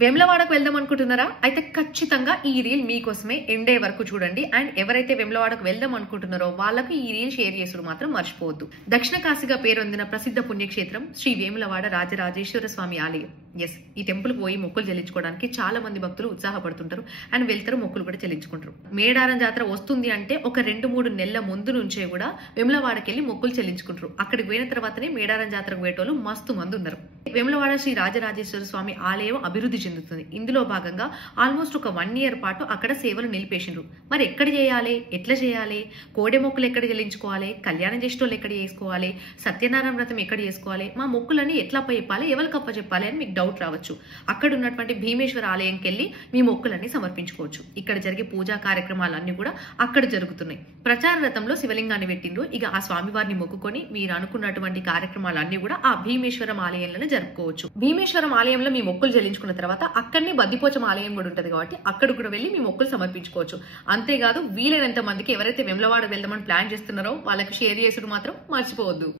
వేములవాడకు వెళ్దాం అనుకుంటున్నారా? అయితే ఖచ్చితంగా ఈ రీల్ మీకోసమే ఎండే వరకు చూడండి. అండ్ ఎవరైతే వేములవాడకు వెళ్దాం అనుకుంటున్నారో వాళ్ళకు ఈ రీల్ షేర్ చేసుడు మాత్రం మర్చిపోవద్దు. దక్షిణ కాశీగా పేరొందిన ప్రసిద్ధ పుణ్యక్షేత్రం శ్రీ వేములవాడ రాజరాజేశ్వర స్వామి ఆలయం. ఎస్, ఈ టెంపుల్ పోయి మొక్కులు చెల్లించుకోవడానికి చాలా మంది భక్తులు ఉత్సాహపడుతుంటారు అండ్ వెళ్తారు, మొక్కులు కూడా చెల్లించుకుంటారు. మేడారం జాతర వస్తుంది అంటే ఒక 2-3 నెలల ముందు నుంచే కూడా వేములవాడకి వెళ్ళి మొక్కులు చెల్లించుకుంటారు. అక్కడికి పోయిన తర్వాతనే మేడారం జాతరకు పోయేటోళ్ళు మస్తు మంది ఉన్నారు. వేములవాడ శ్రీ రాజరాజేశ్వర స్వామి ఆలయం అభివృద్ధి చెందుతుంది. ఇందులో భాగంగా ఆల్మోస్ట్ ఒక 1 year పాటు అక్కడ సేవలు నిలిపేసిండ్రు. మరి ఎక్కడ చేయాలి, ఎట్లా చేయాలి, కోడె మొక్కులు ఎక్కడ చెల్లించుకోవాలి, కళ్యాణం చేసేటోళ్ళు ఎక్కడ చేసుకోవాలి, సత్యనారాయణ వ్రతం ఎక్కడ చేసుకోవాలి, మా మొక్కులని ఎట్లా అప్పచెప్పాలి, ఎవరికి అప్పచెప్పాలి అని మీకు డౌట్ రావచ్చు. అక్కడ ఉన్నటువంటి భీమేశ్వర ఆలయంకి వెళ్ళి మీ మొక్కులన్నీ సమర్పించుకోవచ్చు. ఇక్కడ జరిగే పూజా కార్యక్రమాలన్నీ కూడా అక్కడ జరుగుతున్నాయి. ప్రచార రథంలో శివలింగాన్ని పెట్టిండ్రు. ఇక ఆ స్వామివారిని మొక్కుకొని మీరు అనుకున్నటువంటి కార్యక్రమాలన్నీ కూడా ఆ భీమేశ్వరం ఆలయంలోనే జరుపుకోవచ్చు. భీమేశ్వరం ఆలయంలో మీ మొక్కులు చెల్లించుకున్న తర్వాత అక్కడనే బద్దిపోచం ఆలయం కూడా ఉంటది కాబట్టి అక్కడ కూడా వెళ్ళి మీ మొక్కులు సమర్పించుకోవచ్చు. అంతేకాదు వీలైనంత మందికి ఎవరైతే వేములవాడ వెళ్దామని ప్లాన్ చేస్తున్నారో వాళ్ళకి షేర్ చేసుడు మాత్రం మర్చిపోవద్దు.